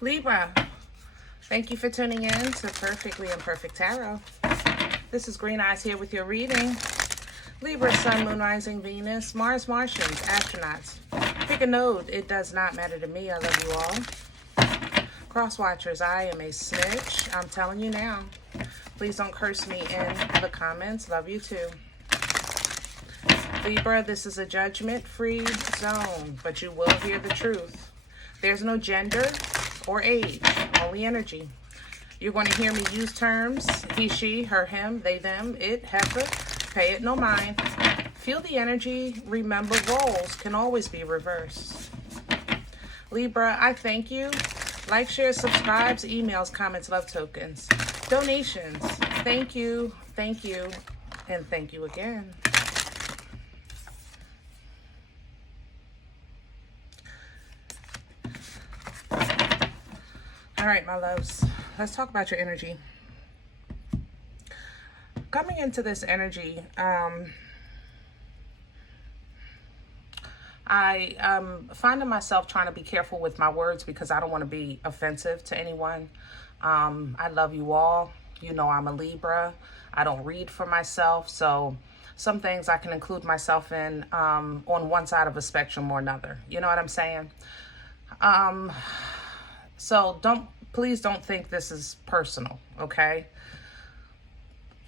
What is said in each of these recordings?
Libra, thank you for tuning in to Perfectly Imperfect Tarot. This is Green Eyes here with your reading. Libra, Sun, Moon, Rising, Venus, Mars, Martians, astronauts. Pick a node. It does not matter to me. I love you all. Cross watchers, I am a snitch. I'm telling you now. Please don't curse me in the comments. Love you too. Libra, this is a judgment-free zone, but you will hear the truth. There's no gender or age, only energy. You're going to hear me use terms, he, she, her, him, they, them, it, heifer, pay it no mind. Feel the energy. Remember, roles can always be reversed. Libra, I thank you. Like, share, subscribes, emails, comments, love tokens, donations. Thank you, and thank you again. All right, my loves, let's talk about your energy. Coming into this energy, I am finding myself trying to be careful with my words because I don't want to be offensive to anyone. I love you all. You know I'm a Libra. I don't read for myself, so some things I can include myself in on one side of a spectrum or another. You know what I'm saying? So please don't think this is personal, okay?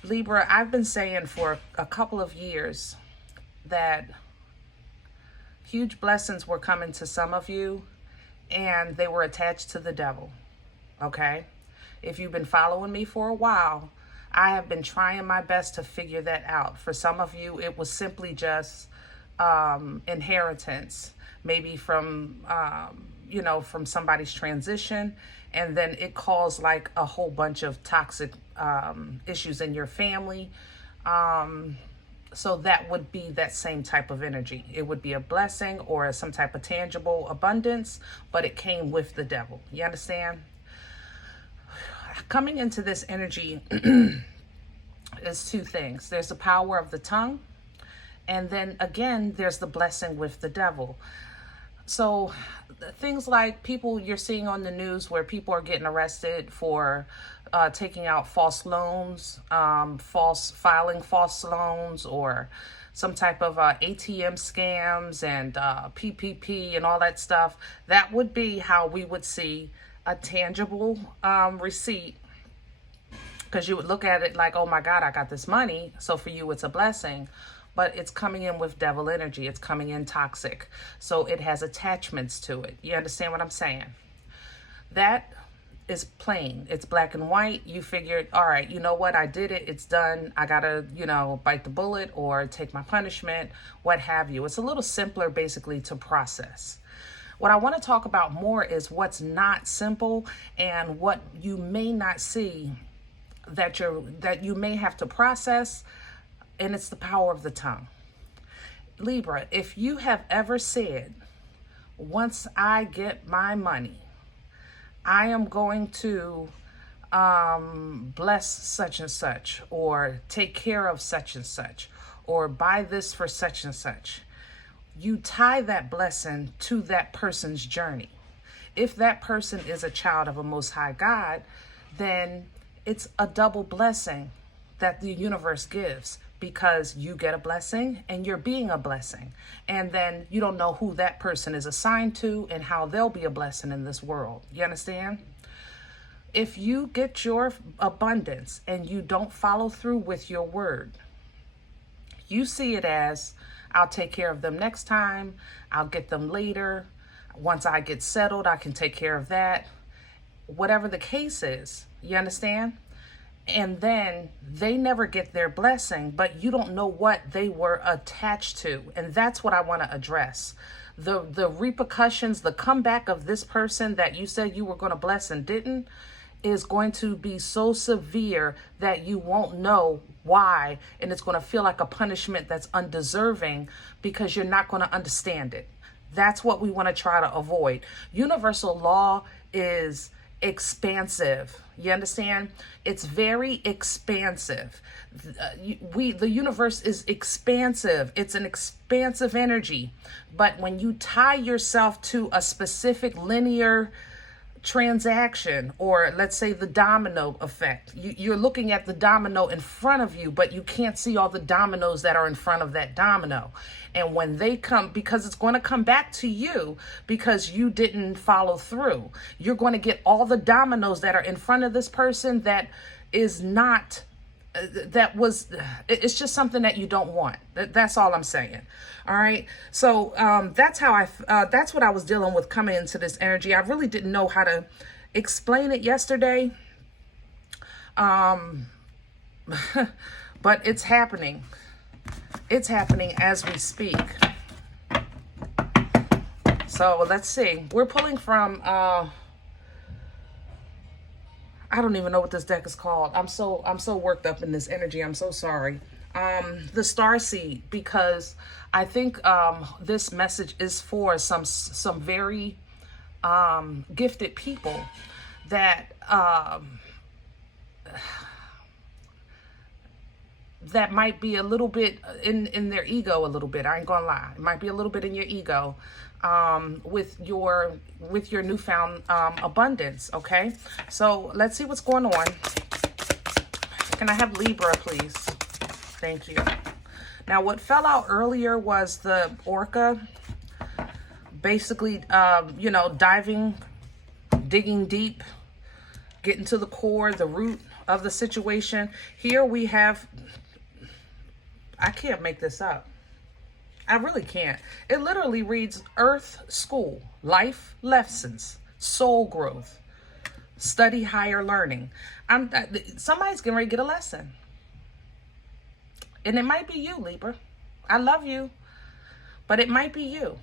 Libra, I've been saying for a couple of years that huge blessings were coming to some of you and they were attached to the devil, okay? If you've been following me for a while, I have been trying my best to figure that out. For some of you, it was simply just inheritance, maybe from from somebody's transition, and then it caused like a whole bunch of toxic issues in your family. So that would be that same type of energy. It would be a blessing or some type of tangible abundance, but it came with the devil. You understand? Coming into this energy is two things. There's the power of the tongue, and then again, there's the blessing with the devil. So things like people you're seeing on the news where people are getting arrested for taking out false loans, filing false loans, or some type of ATM scams and PPP and all that stuff. That would be how we would see a tangible receipt, because you would look at it like, oh my God, I got this money. So for you, it's a blessing. But it's coming in with devil energy. It's coming in toxic. So it has attachments to it. You understand what I'm saying? That is plain. It's black and white. You figured, all right, you know what? I did it. It's done. I got to, bite the bullet or take my punishment, what have you. It's a little simpler, basically, to process. What I want to talk about more is what's not simple and what you may not see that you may have to process. And it's the power of the tongue. Libra, if you have ever said, once I get my money, I am going to bless such and such, or take care of such and such, or buy this for such and such, you tie that blessing to that person's journey. If that person is a child of a Most High God, then it's a double blessing that the universe gives, because you get a blessing and you're being a blessing. And then you don't know who that person is assigned to and how they'll be a blessing in this world. You understand? If you get your abundance and you don't follow through with your word, you see it as, I'll take care of them next time. I'll get them later. Once I get settled, I can take care of that. Whatever the case is, you understand? And then they never get their blessing, but you don't know what they were attached to. And that's what I want to address. The repercussions, the comeback of this person that you said you were going to bless and didn't, is going to be so severe that you won't know why. And it's going to feel like a punishment that's undeserving because you're not going to understand it. That's what we want to try to avoid. Universal law is expansive. You understand? It's very expansive. The universe is expansive. It's an expansive energy. But when you tie yourself to a specific linear transaction, or let's say the domino effect. You're looking at the domino in front of you, but you can't see all the dominoes that are in front of that domino. And when they come, because it's going to come back to you because you didn't follow through, you're going to get all the dominoes that are in front of this person that is not, it's just something that you don't want. That's all I'm saying. All right. So that's what I was dealing with coming into this energy. I really didn't know how to explain it yesterday. But it's happening. It's happening as we speak. So let's see. We're pulling from, I don't even know what this deck is called. I'm so worked up in this energy. I'm so sorry. The Starseed, because I think this message is for some very gifted people that that might be a little bit in their ego a little bit. I ain't gonna lie. It might be a little bit in your ego with your newfound abundance. Okay, so let's see what's going on. Can I have Libra, please? Thank you. Now, what fell out earlier was the orca, basically, diving, digging deep, getting to the core, the root of the situation. Here we have, I can't make this up. I really can't. It literally reads Earth School, Life Lessons, Soul Growth, Study Higher Learning. Somebody's getting ready to get a lesson. And it might be you, Libra. I love you. But it might be you.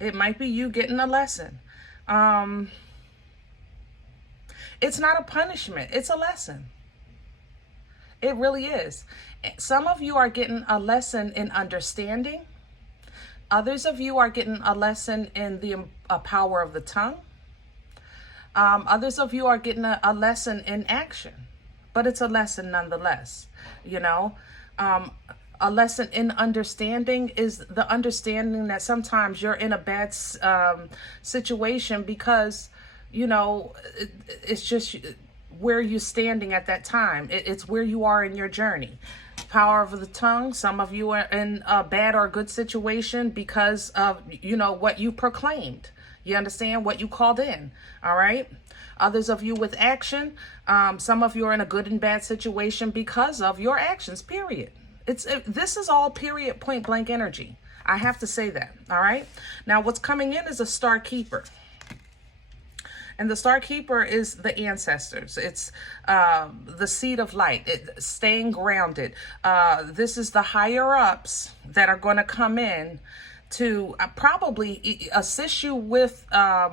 It might be you getting a lesson. It's not a punishment. It's a lesson. It really is. Some of you are getting a lesson in understanding. Others of you are getting a lesson in the power of the tongue. Others of you are getting a lesson in action. But it's a lesson nonetheless, a lesson in understanding is the understanding that sometimes you're in a bad situation because, it's just where you're standing at that time. It's where you are in your journey. Power of the tongue. Some of you are in a bad or good situation because of, what you proclaimed. You understand what you called in. All right. Others of you with action. Some of you are in a good and bad situation because of your actions, period. This is all period, point blank energy. I have to say that. All right. Now, what's coming in is a Star Keeper. And the Star Keeper is the ancestors. It's the seed of light, staying grounded. This is the higher ups that are going to come in to probably assist you with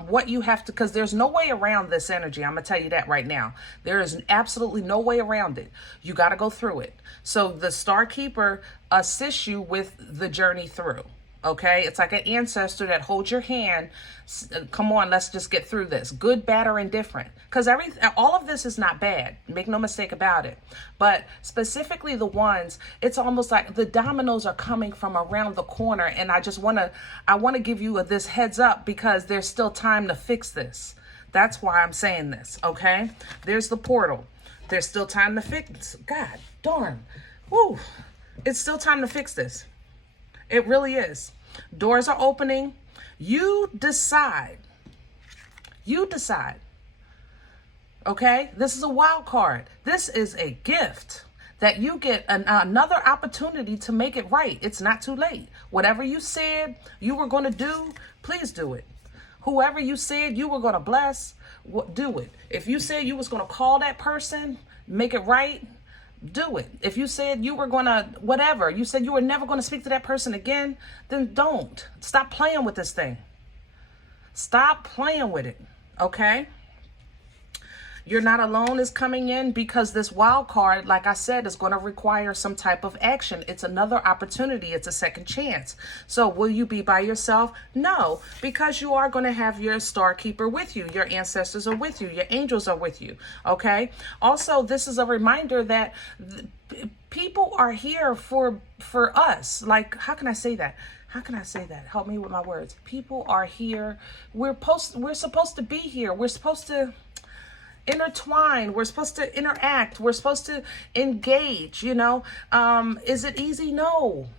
what you have to, because there's no way around this energy. I'm going to tell you that right now. There is absolutely no way around it. You got to go through it. So the Star Keeper assists you with the journey through. Okay, it's like an ancestor that holds your hand. Come on, let's just get through this. Good, bad, or indifferent. Because all of this is not bad. Make no mistake about it. But specifically the ones, it's almost like the dominoes are coming from around the corner. And I want to give you this heads up because there's still time to fix this. That's why I'm saying this. Okay, there's the portal. There's still time to fix. God darn. Woo. It's still time to fix this. It really is. Doors are opening. You decide. You decide. Okay? This is a wild card. This is a gift that you get another opportunity to make it right. It's not too late. Whatever you said you were going to do, please do it. Whoever you said you were going to bless, do it. If you said you was going to call that person, make it right, do it. If you said you were going to, whatever, you said you were never going to speak to that person again, then don't. Stop playing with this thing. Stop playing with it. Okay? You're not alone is coming in because this wild card, like I said, is going to require some type of action. It's another opportunity. It's a second chance. So will you be by yourself? No, because you are going to have your Star Keeper with you. Your ancestors are with you. Your angels are with you. Okay. Also, this is a reminder that people are here for us. Like, how can I say that? how can I say that? Help me with my words. People are here. We're supposed to be here. We're supposed to intertwine. We're supposed to interact. We're supposed to engage, you know. Is it easy? No.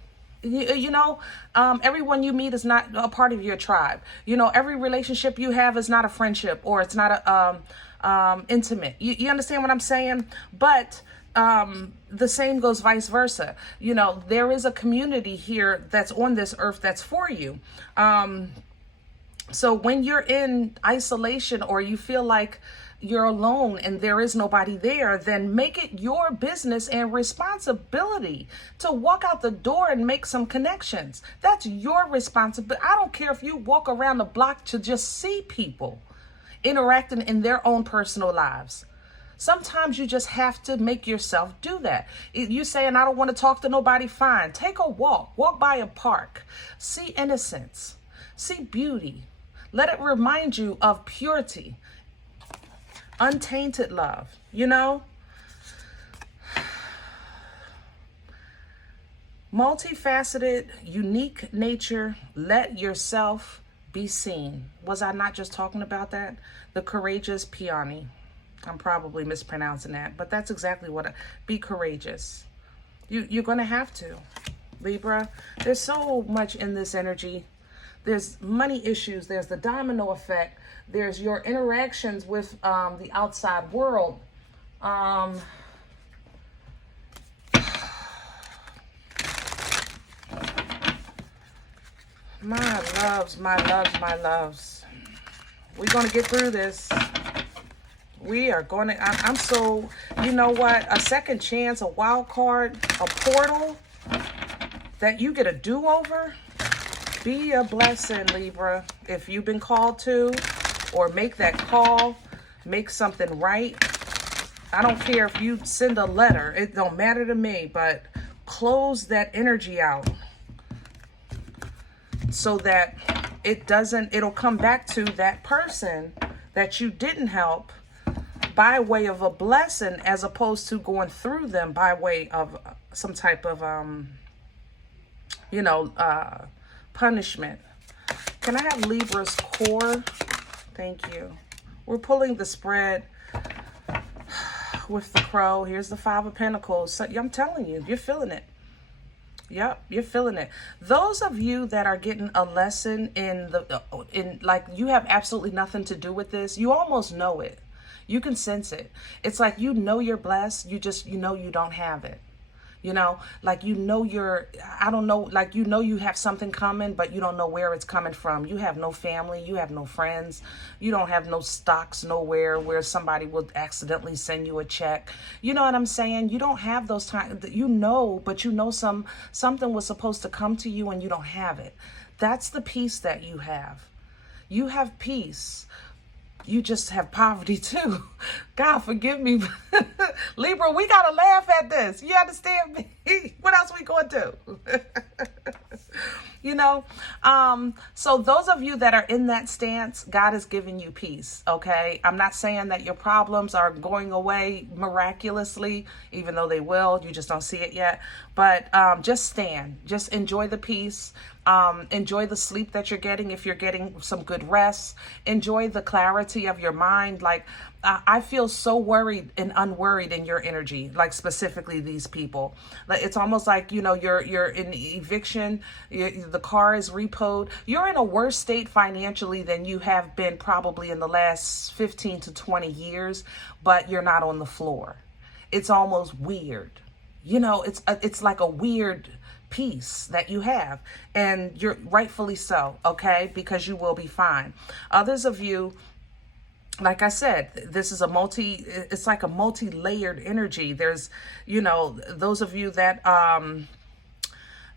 Everyone you meet is not a part of your tribe. You know, every relationship you have is not a friendship, or it's not a intimate. You understand what I'm saying? But the same goes vice versa. You know, there is a community here that's on this earth that's for you. So when you're in isolation, or you feel like you're alone and there is nobody there, then make it your business and responsibility to walk out the door and make some connections. That's your responsibility. I don't care if you walk around the block to just see people interacting in their own personal lives. Sometimes you just have to make yourself do that. You saying, I don't want to talk to nobody, fine. Take a walk. Walk by a park. See innocence. See beauty. Let it remind you of purity. Untainted love, you know? Multifaceted, unique nature, let yourself be seen. Was I not just talking about that? The courageous peony. I'm probably mispronouncing that, but that's exactly what be courageous. You're going to have to, Libra. There's so much in this energy. There's money issues. There's the domino effect. There's your interactions with the outside world. My loves, my loves, my loves. We're going to get through this. We are going to, I'm so, you know what? A second chance, a wild card, a portal that you get a do-over. Be a blessing, Libra. If you've been called to, or make that call, make something right. I don't care if you send a letter. It don't matter to me, but close that energy out so that it'll come back to that person that you didn't help by way of a blessing, as opposed to going through them by way of some type of, punishment. Can I have Libra's core? Thank you. We're pulling the spread with the crow. Here's the Five of Pentacles. So, I'm telling you, you're feeling it. Yep, you're feeling it. Those of you that are getting a lesson in like you have absolutely nothing to do with this, you almost know it. You can sense it. It's like, you know, you're blessed. You know you don't have it. You know, like, you know, I don't know, like, you know, you have something coming, but you don't know where it's coming from. You have no family. You have no friends. You don't have no stocks nowhere where somebody will accidentally send you a check. You know what I'm saying? You don't have those times, you know, but you know something was supposed to come to you and you don't have it. That's the peace that you have. You have peace. You just have poverty too. God forgive me. Libra, we got to laugh at this. You understand me? What else we going to do? You know? So those of you that are in that stance, God is giving you peace, okay? I'm not saying that your problems are going away miraculously, even though they will. You just don't see it yet. But just stand. Just enjoy the peace. Enjoy the sleep that you're getting if you're getting some good rest. Enjoy the clarity of your mind. Like, I feel so worried and unworried in your energy, like specifically these people. Like, it's almost like, you know, you're in eviction, the car is repoed. You're in a worse state financially than you have been probably in the last 15 to 20 years, but you're not on the floor. It's almost weird. You know, it's like a weird peace that you have, and you're rightfully so, okay, because you will be fine. Others of you, like I said, this is it's like a multi-layered energy. There's, you know, those of you that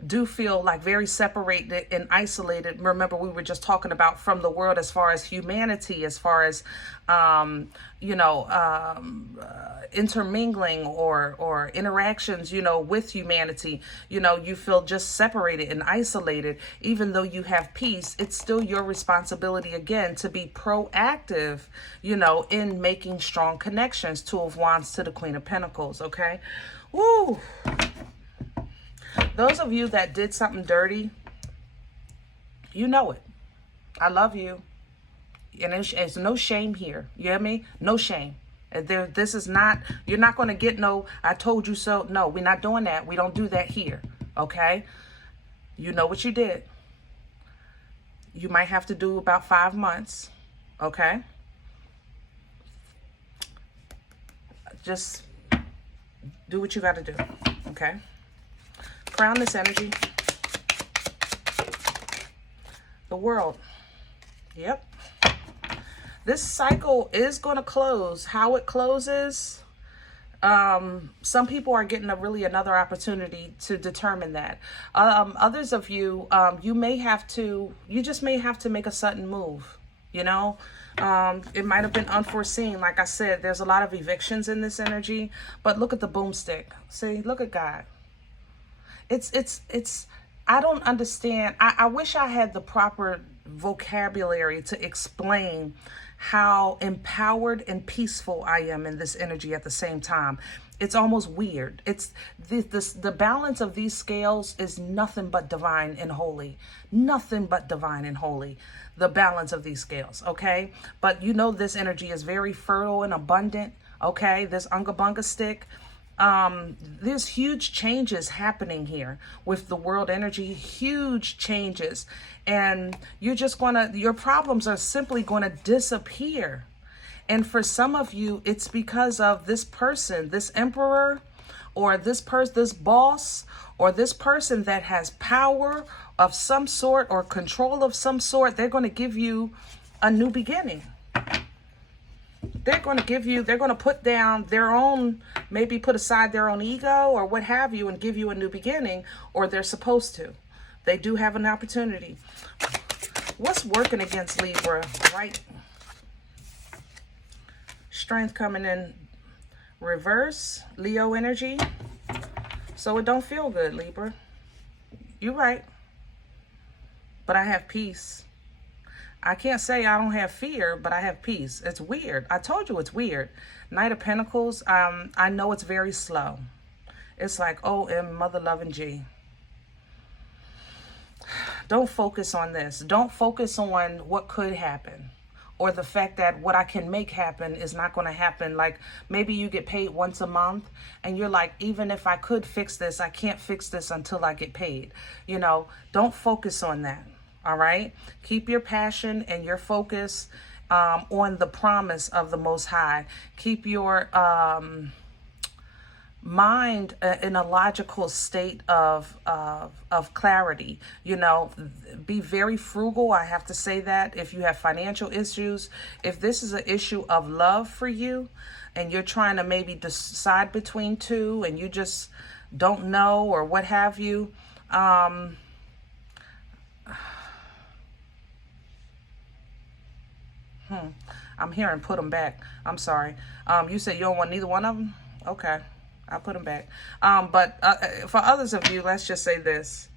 do feel like very separated and isolated. Remember, we were just talking about from the world as far as humanity, as far as intermingling or interactions, you know, with humanity. You know, you feel just separated and isolated. Even though you have peace, it's still your responsibility again to be proactive, you know, in making strong connections. Two of Wands to the Queen of Pentacles. Okay. Woo. Those of you that did something dirty, You know it. I love you. And there's no shame here. You hear me? No shame. This is not, you're not going to get no, I told you so. No, we're not doing that. We don't do that here. Okay? You know what you did. You might have to do about 5 months. Okay? Just do what you got to do. Okay? Crown this energy. The World. Yep. This cycle is going to close. How it closes, some people are getting another opportunity to determine that. Others of you, you just may have to make a sudden move, you know. It might have been unforeseen. Like I said, there's a lot of evictions in this energy, but look at the boomstick. See, look at God. I don't understand. I wish I had the proper vocabulary to explain how empowered and peaceful I am in this energy at the same time. It's almost weird. It's the balance of these scales is nothing but divine and holy. Nothing but divine and holy. The balance of these scales, okay? But you know this energy is very fertile and abundant, okay? This Unga Bunga stick. There's huge changes happening here with the world energy, huge changes. And your problems are simply going to disappear. And for some of you, it's because of this person, this emperor, or this boss, or this person that has power of some sort or control of some sort. They're going to give you a new beginning. They're going to put down their own, maybe put aside their own ego or what have you and give you a new beginning, or they're supposed to. They do have an opportunity. What's working against Libra, right? Strength coming in reverse, Leo energy. So it don't feel good, Libra. You're right. But I have peace. I can't say I don't have fear, but I have peace. It's weird. I told you it's weird. Knight of Pentacles, I know it's very slow. It's like, mother loving G. Don't focus on this. Don't focus on what could happen, or the fact that what I can make happen is not going to happen. Like maybe you get paid once a month and you're like, even if I could fix this, I can't fix this until I get paid. You know, don't focus on that. All right. Keep your passion and your focus on the promise of the Most High. Keep your mind in a logical state of clarity. You know, be very frugal. I have to say that. If you have financial issues, if this is an issue of love for you and you're trying to maybe decide between two and you just don't know or what have you, I'm hearing put them back. I'm sorry. You said you don't want neither one of them? Okay. I'll put them back. But for others of you, let's just say this.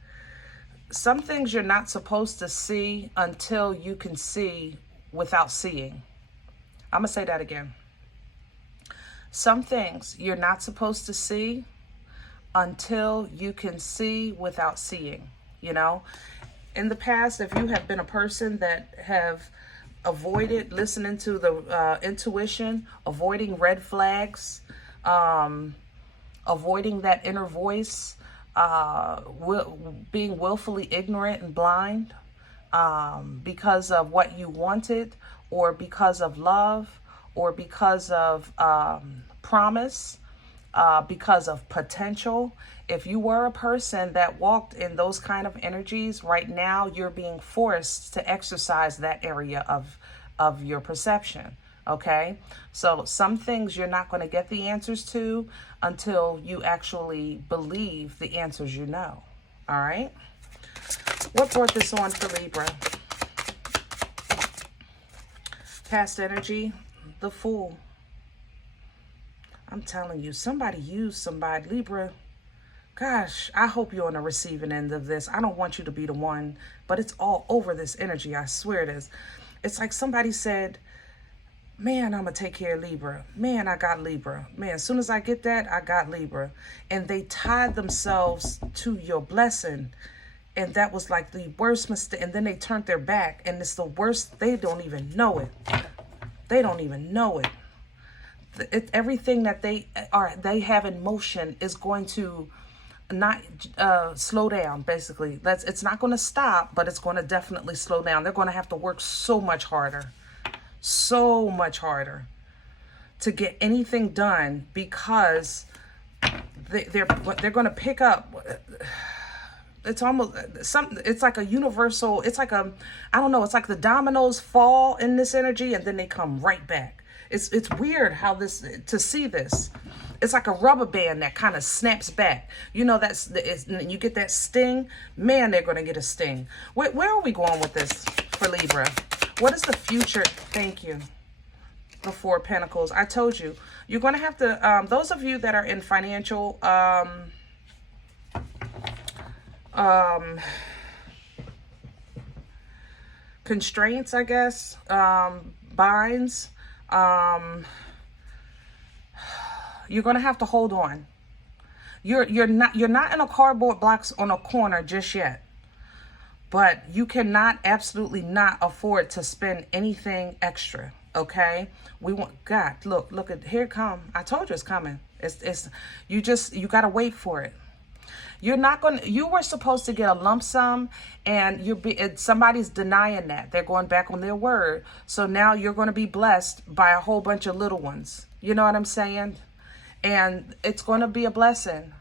Some things you're not supposed to see until you can see without seeing. I'm going to say that again. Some things you're not supposed to see until you can see without seeing. You know, in the past, if you have been a person that have avoided listening to the intuition, avoiding red flags, avoiding that inner voice, being willfully ignorant and blind because of what you wanted, or because of love, or because of promise, because of potential. If you were a person that walked in those kind of energies, right now you're being forced to exercise that area of your perception. Okay, so some things you're not going to get the answers to until you actually believe the answers you know. All right. What brought this on for Libra? Past energy, the Fool. I'm telling you, somebody used somebody. Libra, gosh, I hope you're on the receiving end of this. I don't want you to be the one, but it's all over this energy. I swear it is. It's like somebody said, man, I'm going to take care of Libra. Man, I got Libra. Man, as soon as I get that, I got Libra. And they tied themselves to your blessing. And that was like the worst mistake. And then they turned their back, and it's the worst. They don't even know it. They don't even know it. Everything that they have in motion is going to not slow down. Basically, it's not going to stop, but it's going to definitely slow down. They're going to have to work so much harder to get anything done, because they're going to pick up. It's almost something. It's like a universal. It's like a, I don't know. It's like the dominoes fall in this energy, and then they come right back. It's weird how to see this. It's like a rubber band that kind of snaps back. You know, you get that sting. Man, they're going to get a sting. Where are we going with this for Libra? What is the future? Thank you. The Four of Pentacles. I told you. You're going to have to, those of you that are in financial, constraints, I guess, binds, you're going to have to hold on. You're not in a cardboard box on a corner just yet, but you cannot, absolutely not afford to spend anything extra. Okay, we want God. Look at here it come. I told you it's coming. You got to wait for it. You were supposed to get a lump sum, and somebody's denying that. They're going back on their word. So now you're going to be blessed by a whole bunch of little ones. You know what I'm saying? And it's going to be a blessing.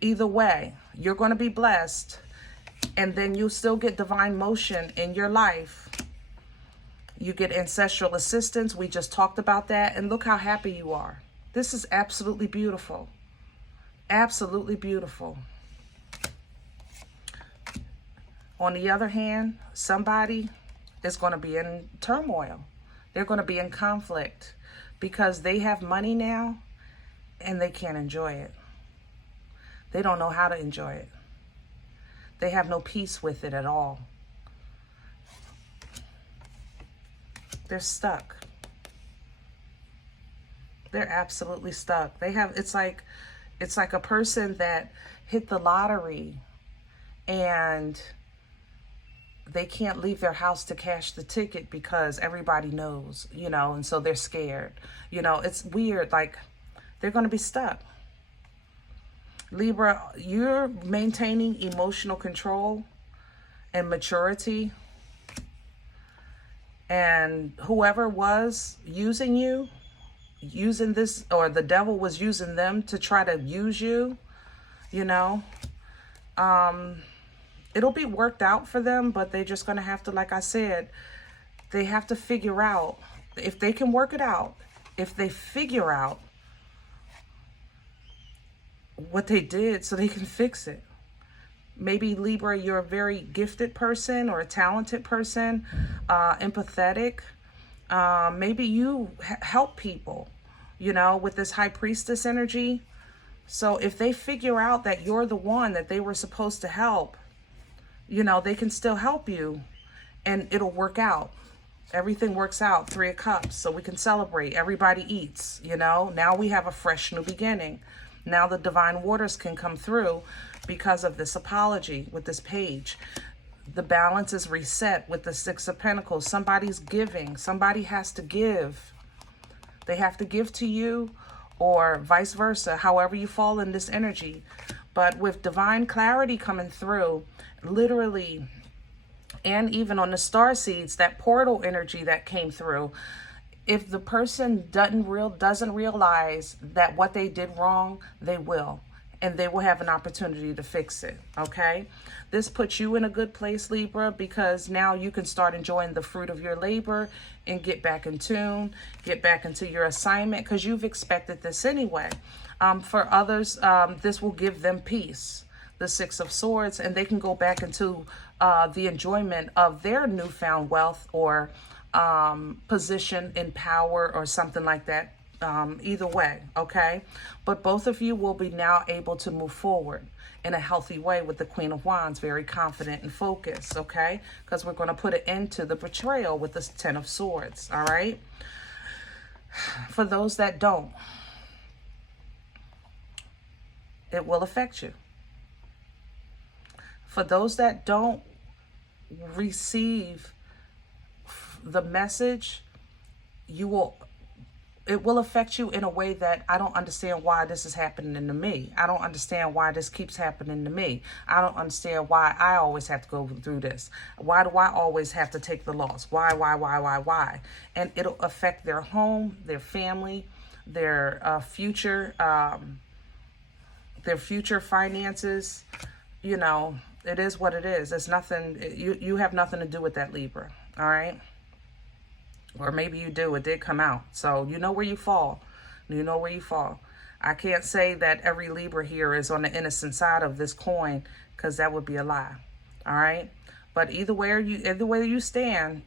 Either way, you're going to be blessed, and then you still get divine motion in your life. You get ancestral assistance. We just talked about that, and look how happy you are. This is absolutely beautiful. Absolutely beautiful. On the other hand, somebody is going to be in turmoil. They're going to be in conflict because they have money now and they can't enjoy it. They don't know how to enjoy it. They have no peace with it at all. They're stuck. They're absolutely stuck. It's like a person that hit the lottery and they can't leave their house to cash the ticket because everybody knows, and so they're scared. It's weird. Like, they're going to be stuck. Libra, you're maintaining emotional control and maturity. And whoever was using you, using this, or the devil was using them to try to use you, it'll be worked out for them, but they're just going to have to, like I said, they have to figure out if they can work it out. If they figure out what they did so they can fix it. Maybe Libra, you're a very gifted person or a talented person, empathetic. Maybe you help people, with this High Priestess energy. So if they figure out that you're the one that they were supposed to help, they can still help you, and it'll work out. Everything works out. 3 of Cups. So we can celebrate. Everybody eats, Now we have a fresh new beginning. Now the divine waters can come through because of this apology with this page. The balance is reset with the 6 of Pentacles. Somebody's giving. Somebody has to give. They have to give to you, or vice versa, however you fall in this energy. But with divine clarity coming through, literally, and even on the star seeds, that portal energy that came through, if the person doesn't realize that what they did wrong, they will. And they will have an opportunity to fix it, okay? This puts you in a good place, Libra, because now you can start enjoying the fruit of your labor and get back in tune, get back into your assignment, because you've expected this anyway. For others, this will give them peace, the 6 of Swords, and they can go back into the enjoyment of their newfound wealth or position in power or something like that. Either way, okay? But both of you will be now able to move forward in a healthy way with the Queen of Wands, very confident and focused, okay? Because we're going to put an end to the betrayal with the 10 of Swords, all right? For those that don't, it will affect you. For those that don't receive the message, it will affect you in a way that I don't understand why this is happening to me. I don't understand why this keeps happening to me. I don't understand why I always have to go through this. Why do I always have to take the loss? Why? And it'll affect their home, their family, their future finances. You know, it is what it is. It's nothing. You have nothing to do with that, Libra. All right. Or maybe you do. It did come out. So you know where you fall. You know where you fall. I can't say that every Libra here is on the innocent side of this coin, because that would be a lie. All right? But either way you stand.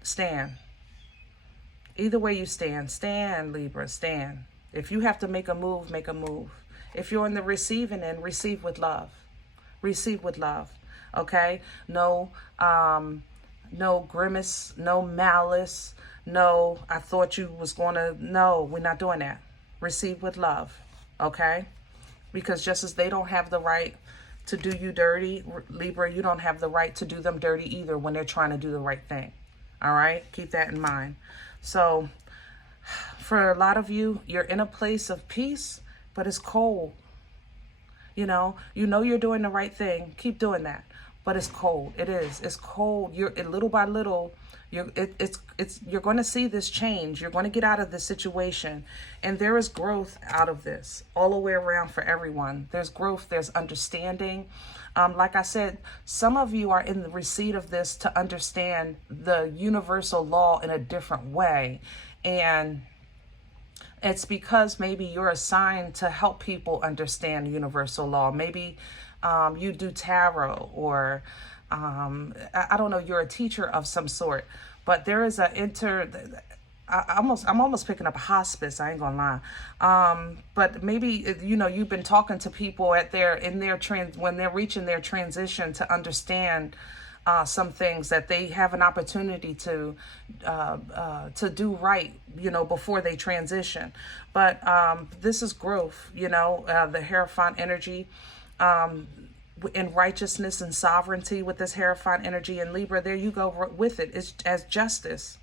Either way you stand, Libra, stand. If you have to make a move, make a move. If you're in the receiving end, receive with love. Receive with love. Okay? No grimace, no malice. No, I thought you was going to... No, we're not doing that. Receive with love, okay? Because just as they don't have the right to do you dirty, Libra, you don't have the right to do them dirty either when they're trying to do the right thing, all right? Keep that in mind. So, for a lot of you, you're in a place of peace, but it's cold. You know you're doing the right thing. Keep doing that. But it's cold. It is. It's cold. Little by little... You're going to see this change. You're going to get out of this situation, and there is growth out of this all the way around for everyone. There's growth. There's understanding. Like I said, some of you are in the receipt of this to understand the universal law in a different way, and it's because maybe you're assigned to help people understand universal law. Maybe you do tarot, or I don't know, you're a teacher of some sort, but there is I'm almost picking up a hospice. I ain't gonna lie. But maybe, you've been talking to people when they're reaching their transition to understand some things that they have an opportunity to do right, before they transition. But this is growth, the Hierophant energy, in righteousness and sovereignty with this Hierophant energy in Libra. There you go with it. It's as justice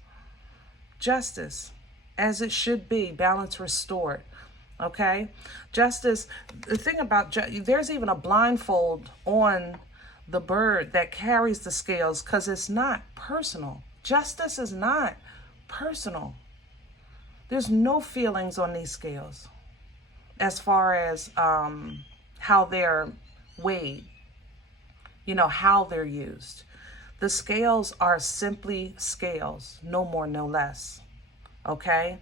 as it should be, balance restored. Okay, justice. The thing about there's even a blindfold on the bird that carries the scales, because it's not personal. Justice is not personal. There's no feelings on these scales as far as how they're weighed, how they're used. The scales are simply scales, no more, no less. Okay?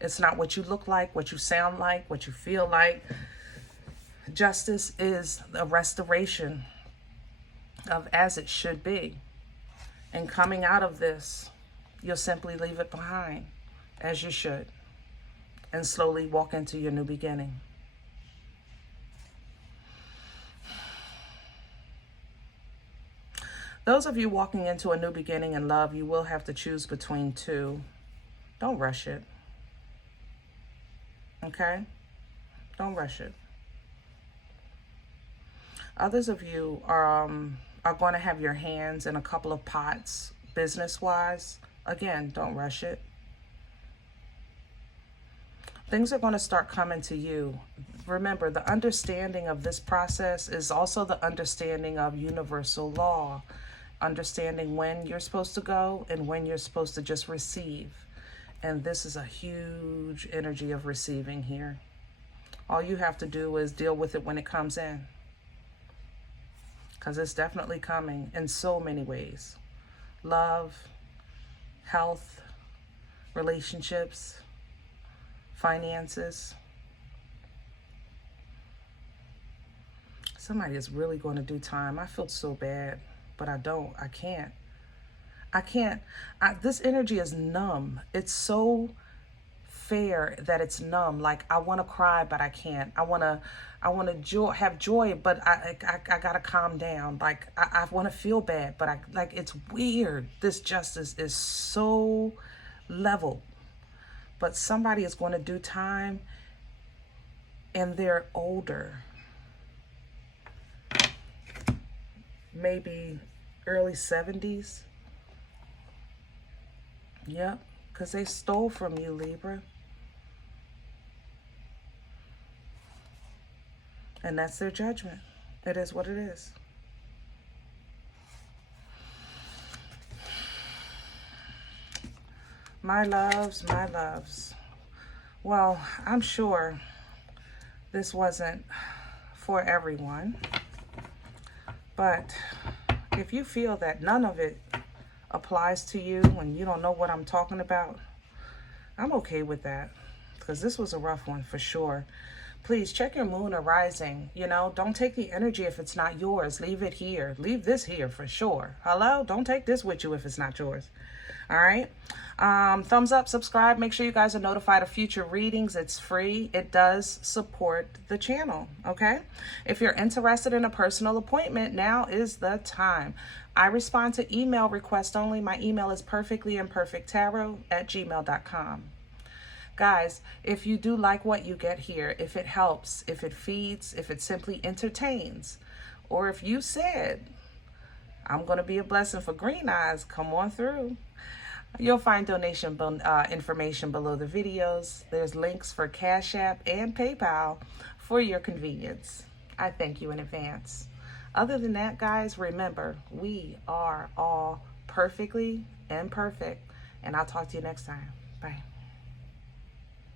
It's not what you look like, what you sound like, what you feel like. Justice is a restoration of as it should be. And coming out of this, you'll simply leave it behind, as you should, and slowly walk into your new beginning. Those of you walking into a new beginning in love, you will have to choose between two. Don't rush it. Okay? Don't rush it. Others of you are going to have your hands in a couple of pots, business-wise. Again, don't rush it. Things are going to start coming to you. Remember, the understanding of this process is also the understanding of universal law. Understanding when you're supposed to go and when you're supposed to just receive. And this is a huge energy of receiving here. All you have to do is deal with it when it comes in. Because it's definitely coming in so many ways. Love, health, relationships, finances. Somebody is really going to do time. I feel so bad. But I don't. I can't. This energy is numb. It's so fair that it's numb. Like, I want to cry, but I can't. I want to have joy, but I gotta calm down. Like, I want to feel bad, but it's weird. This justice is so level. But somebody is going to do time, and they're older. maybe early 70s. Yep, because they stole from you, Libra. And that's their judgment. It is what it is. My loves, my loves. Well, I'm sure this wasn't for everyone. But if you feel that none of it applies to you and you don't know what I'm talking about, I'm okay with that, because this was a rough one for sure. Please check your moon or rising. You know, don't take the energy if it's not yours. Leave it here. Leave this here for sure. Hello? Don't take this with you if it's not yours. All right? Thumbs up, subscribe. Make sure you guys are notified of future readings. It's free. It does support the channel, okay? If you're interested in a personal appointment, now is the time. I respond to email requests only. My email is perfectlyimperfecttarot@gmail.com. Guys, if you do like what you get here, if it helps, if it feeds, if it simply entertains, or if you said, I'm going to be a blessing for green eyes, come on through. You'll find donation information below the videos. There's links for CashApp and PayPal for your convenience. I thank you in advance. Other than that, guys, remember, we are all perfectly imperfect, and I'll talk to you next time. Bye.